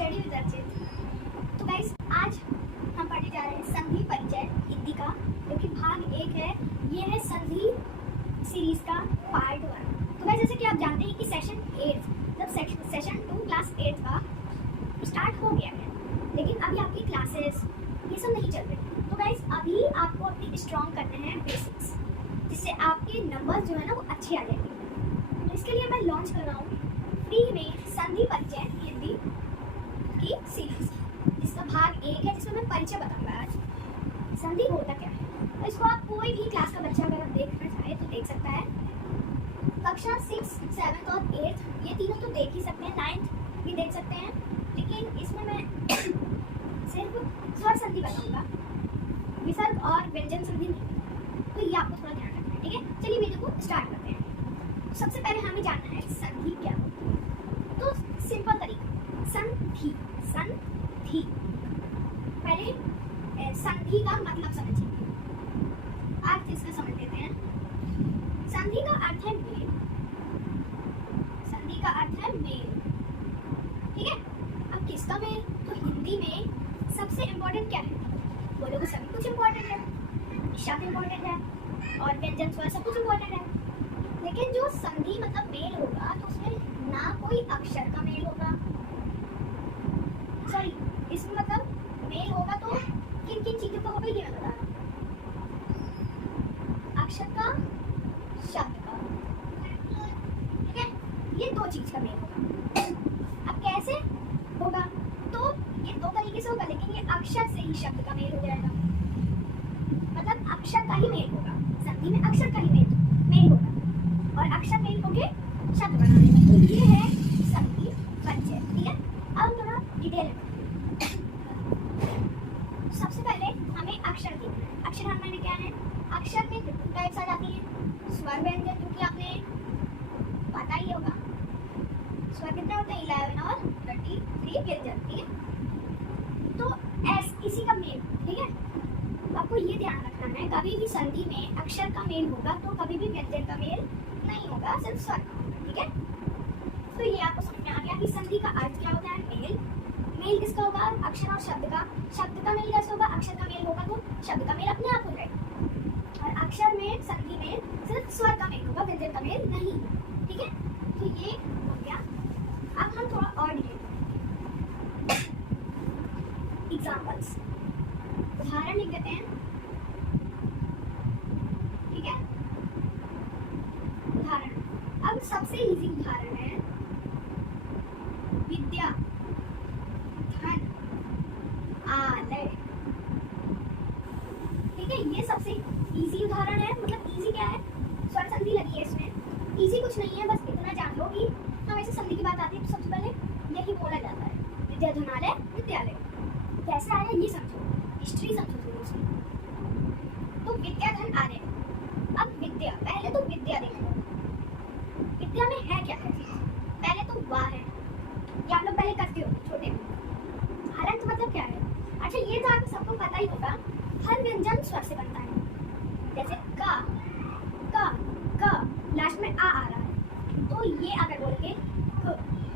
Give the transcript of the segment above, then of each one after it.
Study with Archit. तो guys आज हम पढ़ने जा रहे हैं संधि परिचय हिंदी का, जो कि भाग 1 है। ये है संधि सीरीज का पार्ट 1। तो गाइस जैसे कि आप जानते हैं कि सेशन 8 जब सेशन 2 क्लास 8 का स्टार्ट हो गया है, लेकिन अभी आपकी क्लासेस ये सब नहीं चल रही। तो गाइस अभी आपको अपनी स्ट्रॉन्ग करने हैं बेसिक्स, जिससे आपके नंबर जो है ना वो अच्छे आ जाएंगे। तो इसके लिए मैं लॉन्च कर रहा हूँ फ्री में संधि परिचय हिंदी की सीरीज, जिसका भाग 1 है, जिसमें मैं परिचय बताऊंगा आज संधि होता क्या है। तो इसको आप कोई भी क्लास का बच्चा अगर आप देखना चाहे तो देख सकता है। कक्षा 6, 7 और 8 ये तीनों तो देख ही सकते हैं, 9th भी देख सकते हैं, लेकिन इसमें मैं सिर्फ स्वर संधि बताऊंगा, विसर्ग और व्यंजन संधि नहीं। तो ये आपको थोड़ा ध्यान रखना है, ठीक है। चलिए वीडियो को स्टार्ट करते हैं। सबसे पहले हमें जानना है संधि क्या है। तो सिंपल तरीका, संधि संधि पहले संधि का मतलब समझिए, अर्थ इसका समझ लेते हैं। संधि का अर्थ है मेल, संधि का अर्थ है मेल, ठीक है। अब किसका मेल? तो हिंदी में सबसे इम्पोर्टेंट क्या है? बोलोगे सभी कुछ इम्पोर्टेंट है, शब्द इम्पोर्टेंट है और व्यंजन स्वर सब कुछ इम्पोर्टेंट है, लेकिन जो संधि मतलब मेल होगा तो उसमें ना कोई अक्षर का मेल होगा, सॉरी इसमें मतलब मेल होगा तो किन किन चीजों का होगा ये मैं बता रहा हूँ। अक्षर का, शब्द का, ठीक है। ये दो चीज का मेल होगा। अब कैसे होगा? तो ये दो तरीके से होगा, लेकिन ये अक्षर से ही शब्द का मेल हो जाएगा, मतलब अक्षर का ही मेल होगा। संधि में अक्षर का ही मेल होगा और अक्षर मेल होके शब्द बनाने। तो ये है संधि परिचय, ठीक है। अब थोड़ा डिटेल में सबसे पहले हमें अक्षर देखना है। अक्षर हमारे क्या है? अक्षर में टू टाइप्स आ जाती है, स्वर व्यंजन, जो कि आपने पता ही होगा। स्वर कितने होते हैं? 11 और 33 व्यंजन, ठीक है। तो इसी का मेल, ठीक है। आपको ये ध्यान रखना है, कभी भी संधि में अक्षर का मेल होगा तो कभी भी व्यंजन का मेल नहीं होगा, सिर्फ स्वर का होगा, ठीक है। तो ये आपको समझ में आ गया कि संधि का अर्थ क्या होता है? मेल। मेल किसका होगा? अक्षर और शब्द का। शब्द का मेल कैसे होगा? अक्षर का मेल होगा तो शब्द का मेल अपने आप हो जाएगा, और अक्षर में संधि में सिर्फ स्वर का मेल होगा, व्यंजन का मेल नहीं, ठीक है। तो ये हो गया। अब हम थोड़ा और डिटेल एग्जाम्पल्स, उदाहरण लिख देते हैं, ठीक है। उदाहरण, अब सबसे इजी उदाहरण है विद्या, धन, आलय, ठीक है। ये सबसे इजी उदाहरण है। मतलब इजी क्या है? स्वर संधि लगी है इसमें, इजी कुछ नहीं है, बस इतना जान लो कि हमेशा संधि की बात आती है तो सबसे पहले यही बोला जाता है, विद्या, धनालय, विद्यालय। कैसे आया ये समझो, हिस्ट्री समझो थोड़ी सी। तो विद्या, धन, आलय। अब विद्या, पहले तो विद्या देखो, विद्या में है क्या है? पहले तो वाह है, ये आप लोग पहले करते हो छोटे में। हलंत मतलब क्या है? अच्छा ये तो आपको सबको पता ही होगा, हर व्यंजन स्वर से बनता है। जैसे का, लास्ट में आ रहा है, तो ये अगर बोल के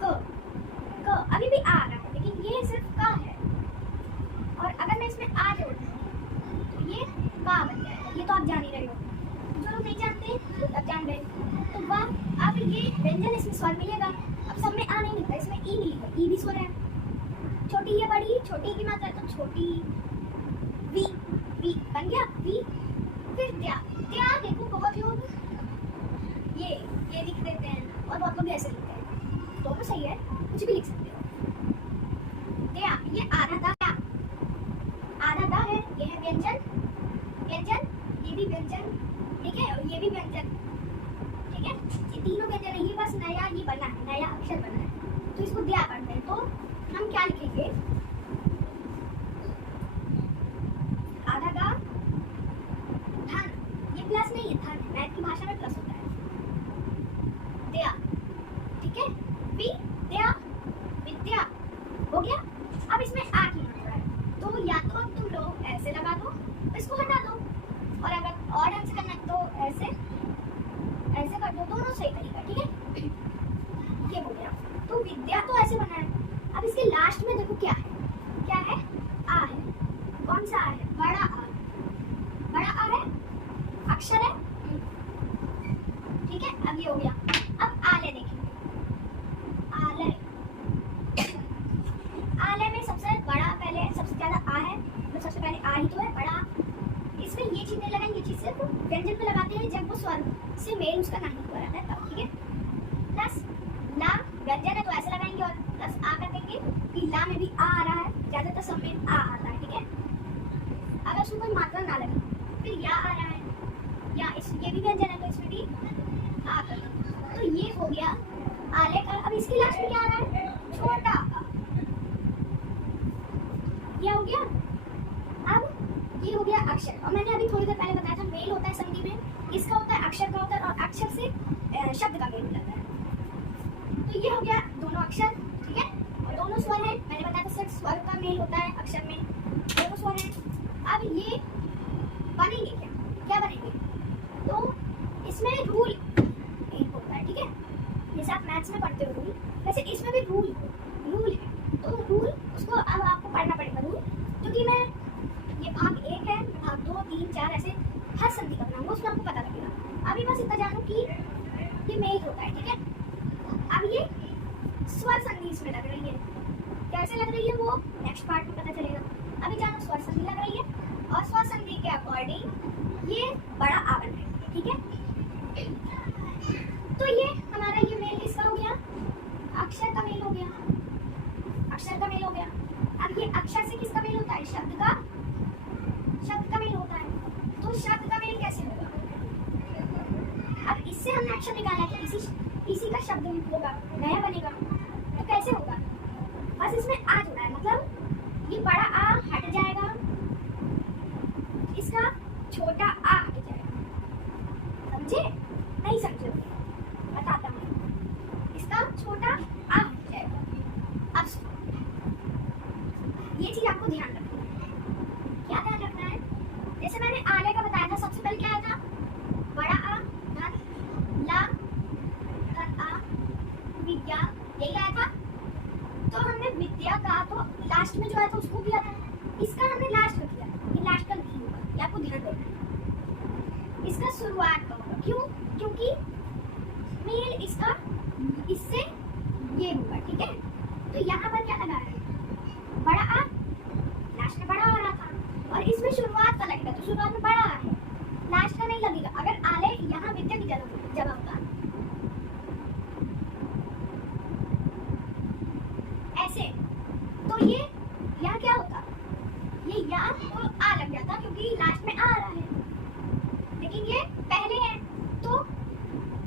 क अभी भी आ रहा है, लेकिन ये सिर्फ का है, और अगर मैं इसमें आ जोड़ दूं तो ये का बन जाएगा। ये तो आप जान ही रहे हो, जो लोग नहीं जानते वो तब जान गए। तो वाह, अब ये व्यंजन इसमें स्वर मिलेगा। अब सब में आ नहीं मिलता, इसमें ई मिलेगा, ई भी स्वर है। छोटी या बड़ी, छोटी की मात्रा तो छोटी, वी बन गया वी। फिर त्या, देखो बहुत लोग ये लिख देते हैं और बहुत लोग ऐसे लिखते हैं, दोनों सही है, कुछ भी लिख सकते हो। त्या, ये आधा दा है, ये है व्यंजन, ये भी व्यंजन, ठीक है, और ये भी व्यंजन, ठीक है। ये तीनों व्यंजन है, ये बस नया ये बना है, नया अक्षर बना है, तो इसको द्या पढ़ते हैं। तो हम क्या लिखेंगे? आधा दा, धन, ये प्लस नहीं है, धन मैथ की भाषा में प्लस होता है, द्या, ठीक है। विद्या हो गया। अब इसमें आ की मात्रा है, तो या तो अब तुम लोग ऐसे लगा दो, इसको हटा दो, और अगर और ढंग से करना है तो ऐसे कर दो, दोनों सही तरीका, ठीक है। ये हो गया। अब इसके लास्ट में देखो क्या है, क्या है, आ है। कौन सा आ है? बड़ा आ, बड़ा आ है, अक्षर है, ठीक है। अब ये हो गया। अब आले देखेंगे, आले, आले में सबसे बड़ा पहले, सबसे ज्यादा आ है, मतलब सबसे पहले आ ही तो है, बड़ा। इसमें ये चीज नहीं लगाएंगे, ये चीज सिर्फ व्यंजन पे लगाते हैं जब वो स्वर से मेल उसका नहीं हुआ रहता है तब, ठीक है। प्लस ला व्यंजन है तो ऐसे लगाएंगे, और प्लस आ कर देंगे कि ला में भी आ रहा है, ज्यादातर सब में आ आता है, ठीक है। अगर उसमें कोई मात्रा ना लगे, फिर या आ रहा है, या इस ये भी व्यंजन है तो इसमें भी आ कर देंगे। तो ये हो गया आले का। अब इसके लास्ट में क्या आ रहा है? छोटा आ, ये हो गया। अब ये हो गया अक्षर, और मैंने अभी थोड़ी देर पहले बताया था मेल होता है संधि में, इसका होता है अक्षर का होता है, और अक्षर से शब्द का मेल होता है। तो ये हो गया दोनों अक्षर, ठीक है, और दोनों स्वर हैं। मैंने बताया था सिर्फ स्वर का मेल होता है अक्षर में, दोनों स्वर हैं। अब ये बनेंगे क्या, क्या बनेंगे? तो इसमें रूल एक होता है, ठीक है, जैसे आप मैथ्स में पढ़ते हो रूल, वैसे इसमें भी रूल है। तो रूल उसको अब आपको पढ़ना पड़ेगा रूल, क्योंकि मैं ये भाग 1 है, भाग 2, 3, 4 ऐसे हर संधि का बनाऊंगा, उसमें आपको पता लगेगा। अभी बस इतना जानो कि ये मेल होता है, ठीक है। अब ये स्वर संधि इसमें लग रही है, कैसे लग रही है वो नेक्स्ट पार्ट में पता चलेगा। अभी जानो स्वर संधि लग रही है, और स्वर संधि के अकॉर्डिंग ये बड़ा आ बन रहा है, ठीक है। तो ये हमारा ये मेल किसका हो गया? अक्षर का मेल हो गया, अक्षर का मेल हो गया। अब ये अक्षर से किसका मेल होता है? शब्द का मेल होता है। तो शब्द का मेल कैसे होगा? अब इससे हमने अक्षर निकाला है, इसी का शब्द होगा, नया बनेगा। तो कैसे होगा? बस इसमें आ जुड़ा है, मतलब ये बड़ा आ हट जाएगा, इसका छोटा आ हट जाएगा। समझे? नहीं समझे? बताता हूँ। इसका छोटा आ हट जाएगा। अब ये चीज आपको ध्यान रखना है। क्या ध्यान रखना है? जैसे मैंने आले का बताया था, सबसे पहले क्या आया था? बड़ा आ, धन, ला, धन आ, विद्या, यही आया था। तो हमने विद्या का तो लास्ट में जो आया था उसको किया था, इसका हमने लास्ट में किया, ये लास्ट का नहीं होगा, ये आपको ध्यान रखना है। इसका शुरुआत का होगा, क्यों? क्योंकि मेल इसका इससे ये होगा, ठीक है। तो यहाँ पर क्या लगा है? बड़ा आ, लास्ट में बड़ा आ रहा था, और इसमें शुरुआत का लगेगा, तो शुरुआत में बड़ा आ है, लास्ट का नहीं लगेगा। अगर आले यहाँ विद्या की जगह होता ऐसे, तो ये यहाँ क्या होता? ये यहाँ तो आ लग जाता, क्योंकि लास्ट में आ रहा है, लेकिन ये पहले है तो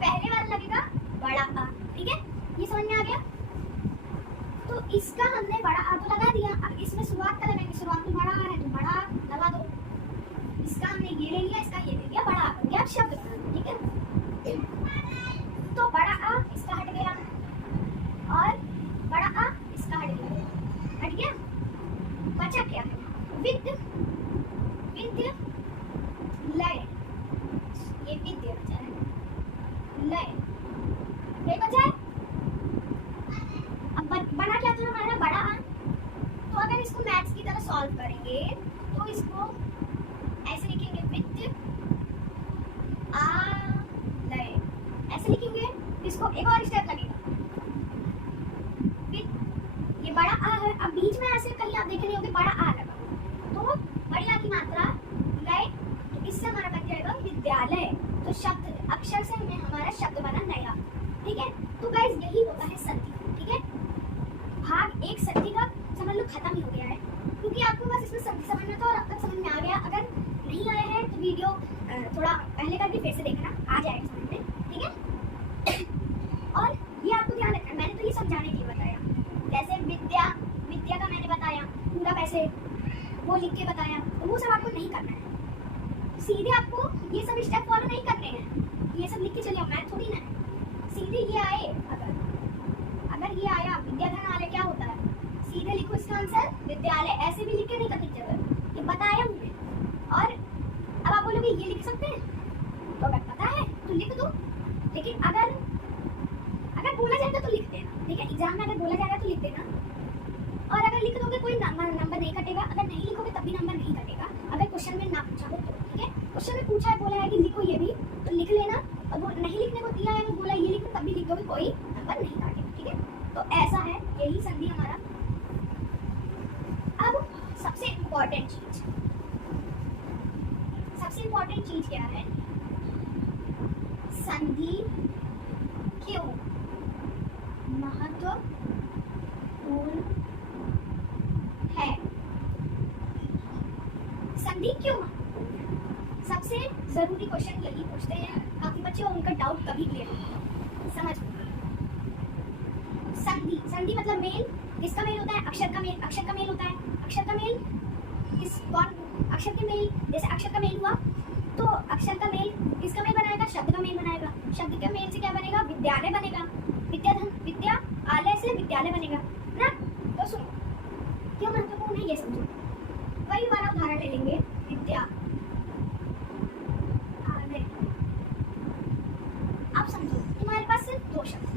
पहले वाला लगेगा बड़ा आ, ठीक है। ये समझ में आ गया? तो इसका हमने बड़ा आ तो लगा दिया, अब इसमें शुरुआत का लगाएंगे, शुरुआत में बड़ा आ है तो बड़ा लगा दो। इसका हमने ये ले लिया, इसका ये ले लिया, बड़ा आ बन गया। अब शब्द बना, ठीक है। तो बड़ा आ इसका हट गया, और बड़ा आ इसका हट गया। बचा क्या है? विद, लय, ये विद्या बचा है, लय, ये बचा है। अब बना क्या था हमारा? बड़ा आ। तो अगर इसको मैथ्स की तरह सॉल्व करेंगे तो इसको ऐसे लिखेंगे, विद आ लय, ऐसे लिखेंगे। इसको एक और स्टेप लगेगा, विद, ये बड़ा आ है, अब बीच में ऐसे कहीं आप देख रहे होंगे बड़ा आ लगा, तो बड़ी आ की मात्रा लय, तो इससे हमारा बन जाएगा विद्यालय। तो शब्द, अक्षर से हमें हमारा शब्द बना नया, ठीक है। तो गाइस यही होता है संधि, ठीक है। भाग 1 संधि का समझ लो खत्म ही हो गया है, क्योंकि आपको बस इसमें संधि समझना था और अब तक समझ में आ गया। अगर नहीं आया है तो वीडियो थोड़ा पहले करके फिर से देखना, आ जाएगा समझ में, ठीक है। और ये आपको ध्यान रखना है, मैंने तो ये समझाने के लिए बताया, जैसे विद्या का मैंने बताया पूरा, वैसे वो लिख के बताया, तो वो सब आपको नहीं करना है। सीधे आपको ये सब स्टेप फॉलो नहीं करने हैं, ये सब लिख के चले आओ, मैथ थोड़ी ना है। सीधे ये आए, अगर ये आया विद्याधन आले, क्या होता है? सीधे लिखो इसका आंसर विद्यालय, ऐसे भी लिख के नहीं करने की जरूरत, ये बताया हमने। और अब आप बोलोगे ये लिख सकते हैं, तो अगर पता है तो लिख दो, लेकिन अगर बोला जाएगा तो लिख देना, ठीक है। एग्जाम में अगर बोला जाएगा तो लिख देना, और अगर लिख दोगे कोई नंबर नहीं कटेगा, अगर नहीं लिखोगे तब भी नंबर नहीं कटेगा, अगर क्वेश्चन में ना पूछा हो तो। ठीक है, क्वेश्चन में पूछा है, बोला है कि लिखो ये भी, तो लिख लेना, और वो नहीं लिखने को दिया है, वो बोला ये लिखो, तब भी लिख दोगे, कोई नंबर नहीं काटेगा। ठीक है, तो ऐसा है, यही संधि हमारा। अब सबसे इम्पोर्टेंट चीज क्या है, संधि क्यों महत्वपूर्ण है। संधि क्यों? सबसे जरूरी क्वेश्चन यही पूछते हैं काफी बच्चे, और उनका डाउट कभी क्लियर नहीं होता। समझ, संधि मतलब मेल, किसका मेल होता है? अक्षर का मेल, अक्षर का मेल होता है। अक्षर का मेल अक्षर के मेल, जैसे अक्षर का मेल हुआ तो अक्षर का मेल किसका मेल बनाएगा? शब्द का मेल बनाएगा। शब्द के मेल से क्या बनेगा? विद्यालय बनेगा। विद्यालय से विद्यालय बनेगा ना। तो सुनो, क्यों महत्वपूर्ण है ये समझो। वही वाला उदाहरण ले लेंगे, विद्यालय। आप समझो, तुम्हारे पास सिर्फ दो शब्द,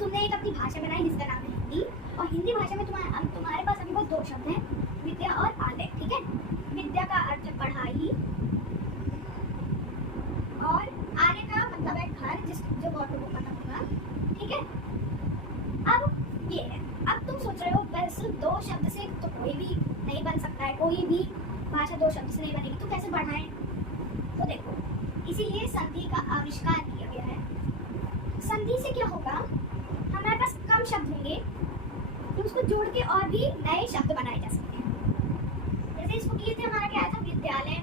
तुमने एक अपनी भाषा बनाई जिसका नाम है हिंदी, और हिंदी भाषा में तुम्हारे पास अभी वो दो शब्द हैं, विद्या और आलय। ठीक है, विद्या का अर्थ है पढ़ाई, और आलय का मतलब है घर, जो बहुत लोगों को पता होगा। ठीक है, अब ये है, अब तुम सोच रहे हो बस दो शब्द से तो कोई भी नहीं बन सकता है, कोई भी भाषा दो शब्द से नहीं बनेगी, तो कैसे बढ़ाएं? तो देखो, इसीलिए संधि का आविष्कार किया गया है। संधि से क्या होगा, हमारे पास कम शब्द होंगे तो उसको जोड़ के और भी नए शब्द बनाए जा सकते हैं। जैसे इसको किए थे, हमारा क्या था? विद्यालय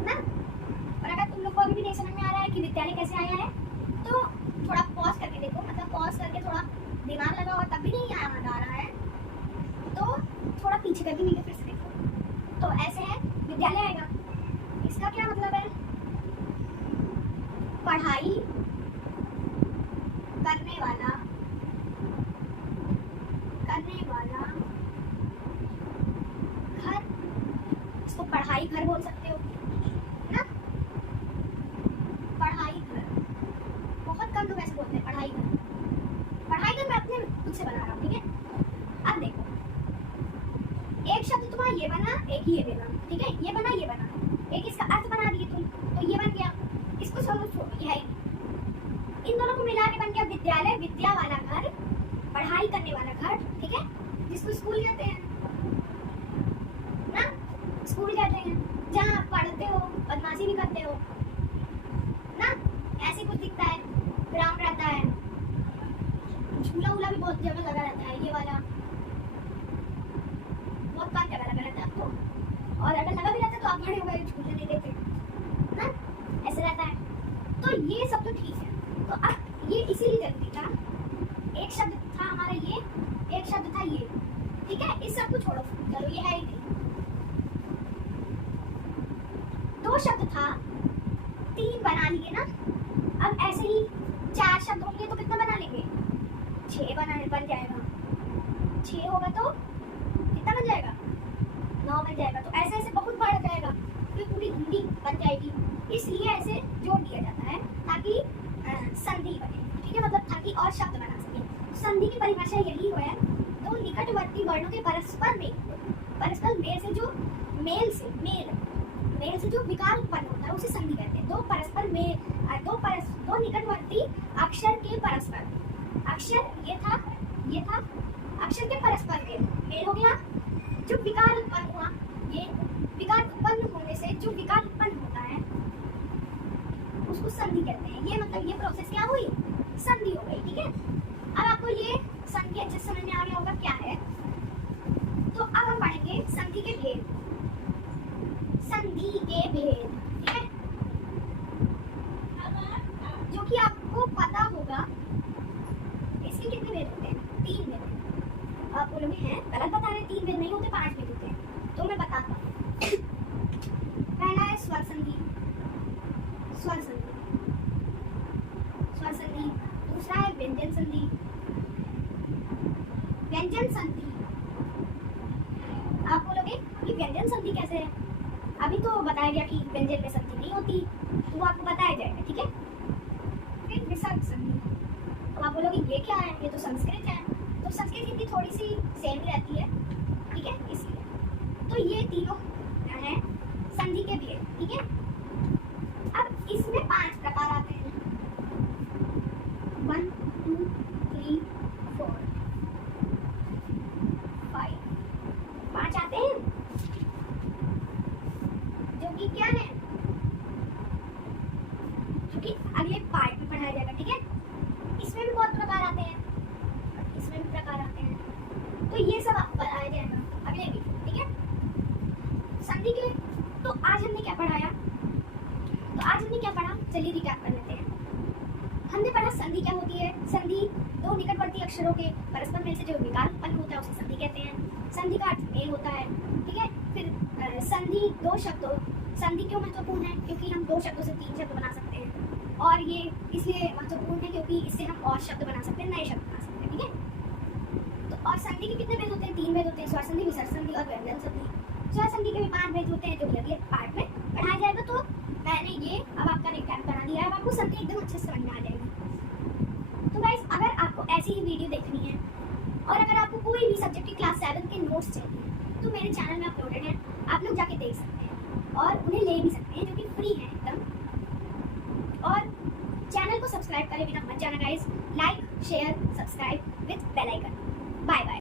ना। और अगर तुम लोग को अभी भी नहीं समझ में आ रहा है कि विद्यालय कैसे आया है, तो थोड़ा पॉज करके देखो, मतलब पॉज करके थोड़ा दिमाग लगाओ, और तब भी नहीं याद आ रहा है तो थोड़ा पीछे करके वीडियो फिर से देखो। तो ऐसे है, विद्यालय आएगा, इसका क्या मतलब है? पढ़ाई करने वाला घर, इसको पढ़ाई घर बोल सकते हो ना। पढ़ाई घर, बहुत कम लोग ऐसे बोलते हैं पढ़ाई घर। पढ़ाई घर मैं अपने खुद से बना रहा हूँ। ठीक है, अब देखो, एक शब्द तुम्हारा ये बना, एक ही ये बना। ठीक है, ये बना, ये बना, एक इसका अर्थ बना दिए तुम, तो ये बन गया। इसको समझो, ये है, इन दोनों को मिला के बन गया विद्यालय, विद्या वाला घर, पढ़ाई करने वाला घर। ठीक है, जिसको स्कूल कहते हैं ना, स्कूल कहते हैं जहाँ आप पढ़ते हो, बदमाशी भी करते हो ना। ऐसे कुछ दिखता है, ग्राउंड रहता है, झूला उला भी बहुत जगह लगा रहता है, ये वाला बहुत कम जगह लगा रहता है आपको, और अगर लगा भी रहता है तो आप बड़े हो गए, झूले नहीं देते ना, ऐसे रहता है। तो ये सब तो ठीक है, तो अब ये इसीलिए जरूरी था। एक शब्द था हमारा ये, एक शब्द था ये। ठीक है, इस सब को छोड़ो, चलो ये है ही नहीं। दो शब्द था, तीन बना लिए ना। अब ऐसे ही चार शब्द होंगे तो कितना बना लेंगे? 6 बन जाएगा। 6 होगा तो कितना बन जाएगा? 9 बन जाएगा। तो ऐसे ऐसे बहुत बढ़ जाएगा, फिर पूरी हिंदी बन जाएगी। इसलिए ऐसे जोड़ दिया जाता है ताकि संधि बने। ठीक है, मतलब ताकि और शब्द बना सके। संधि की परिभाषा यही है, दो निकटवर्ती वर्णों के परस्पर मेल से जो विकार उत्पन्न होता है उसे संधि कहते हैं। दो निकटवर्ती अक्षर के परस्पर, अक्षर ये था, अक्षर के परस्पर मेल हो गया। जो विकार उत्पन्न हुआ, ये विकार उत्पन्न होने से जो विकार उत्पन्न होता है उसको संधि कहते हैं। ये मतलब ये प्रोसेस क्या हुई? संधि हो गई। ठीक है, अब आपको ये संधि अच्छे समझ में आ गया होगा क्या है। तो अब हम पढ़ेंगे संधि के भेद। ठीक है, जो कि आपको पता होगा। इसके कितने भेद होते हैं? 3 भेद। आप बोलोगे हैं गलत बता रहे, 3 भेद नहीं होते, 5 भेद होते हैं। तो मैं बताता हूँ। पहला है स्वर संधि। दूसरा है व्यंजन संधि। आप बोलोगे कि व्यंजन संधि कैसे है? अभी तो बताया गया कि व्यंजन में संधि नहीं होती, तो वो आपको बताया जाएगा। ठीक है, फिर विसर्ग संधि। तो आप बोलोगे ये क्या है? ये तो संस्कृत है। तो संस्कृत इंग्लिश हिंदी थोड़ी सी सेम ही रहती है, ठीक है, इसलिए। तो ये तीनों हैं संधि के भेद, ठीक है। अब इसमें 5 प्रकार आते हैं, 1 2 3 4 5, 5 आते हैं, जो कि क्या है, जो कि अगले पार्ट में पढ़ाया जाएगा, ठीक है। इसमें भी बहुत प्रकार आते हैं, इसमें भी प्रकार आते हैं, तो ये सब आपको बताया जाएगा अगले वीडियो, ठीक है। संधि के तो आज हमने क्या पढ़ाया, तो आज हमने क्या पढ़ा, चलिए रिकैप कर लेते हैं। हमने पढ़ा संधि क्या होती है। संधि दो निकटवर्ती अक्षरों के परस्पर मेल से जो विकार उत्पन्न होता है उसे संधि कहते हैं। संधि का अर्थ मेल होता है, ठीक है। फिर संधि दो शब्दों, संधि क्यों महत्वपूर्ण है, क्योंकि हम 2 शब्दों से 3 शब्द बना सकते हैं, और ये इसलिए महत्वपूर्ण है क्योंकि इससे हम और शब्द बना सकते हैं, नए शब्द बना सकते हैं, ठीक है। तो और संधि के कितने भेद होते हैं, 3 भेद होते हैं, स्वर संधि, विसर्ग संधि और व्यंजन संधि। स्वर संधि के भी 5 भेद होते हैं, जो अगले पार्ट में पढ़ाया जाएगा। तो मैंने ये अब आपका रिकैप करा दिया है, अब आपको संधि एकदम अच्छे से समझ में आ जाएगी। तो गाइस, अगर आपको ऐसी ही वीडियो देखनी है और अगर आपको कोई भी सब्जेक्ट की क्लास 7 के नोट्स चाहिए तो मेरे चैनल में अपलोडेड है, आप लोग जाके देख सकते हैं और उन्हें ले भी सकते हैं, जो कि फ्री है एकदम। और चैनल को सब्सक्राइब करे बिना मत जाना guys, like share subscribe with bell icon. Bye bye.